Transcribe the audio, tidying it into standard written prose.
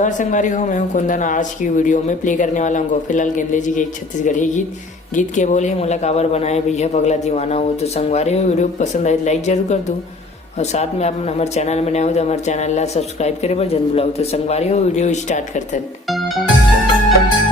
जवाहर संगवारी हो, मैं हूं कुंदन। आज की वीडियो में प्ले करने वाला हूँ फिलहाल गेंदे जी के एक छत्तीसगढ़ी गीत के बोले मोला काबर बनाए भैया पगला दीवाना हो। तो संगवारी हो, वीडियो पसंद आए लाइक जरूर कर दो और साथ में आप हमारे चैनल में नए हो तो हमारे चैनल ला सब्सक्राइब करे पर जरूर बुलाओ। तो संगवारी हो, वीडियो स्टार्ट करते हैं।